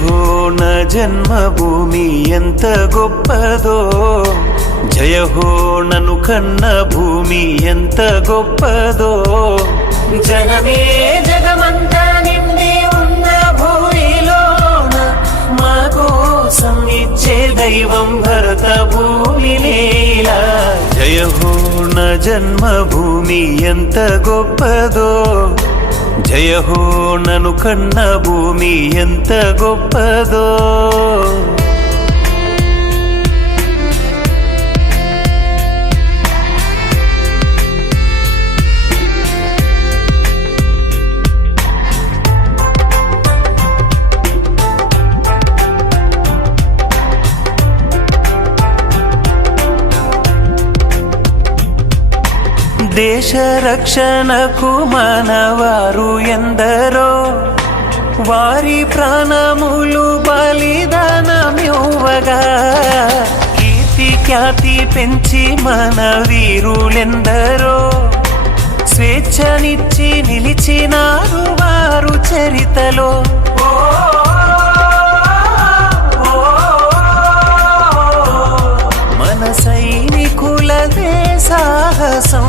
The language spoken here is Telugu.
హో నా జన్మభూమి ఎంత గొప్పదో, జయ హో నన్ను కన్న భూమి ఎంత గొప్పదో. జనమే జగమంతా నిండి ఉన్న భూమిలోన మా కోసం ఇచ్చే దైవం భరత భూమి నేల. జయ హో నా జన్మభూమి ఎంత గొప్పదో, జయ హో నన్ను కన్న భూమి ఎంత గొప్పదో. దేశ రక్షణకు మనవారు ఎందరో, వారి ప్రాణములు బలిదానమివ్వగా. కీర్తి ఖ్యాతి పెంచి మన వీరులెందరో, స్వేచ్ఛనిచ్చి నిలిచినారు వారు చరితలో. మన సైనికులదే సాహసం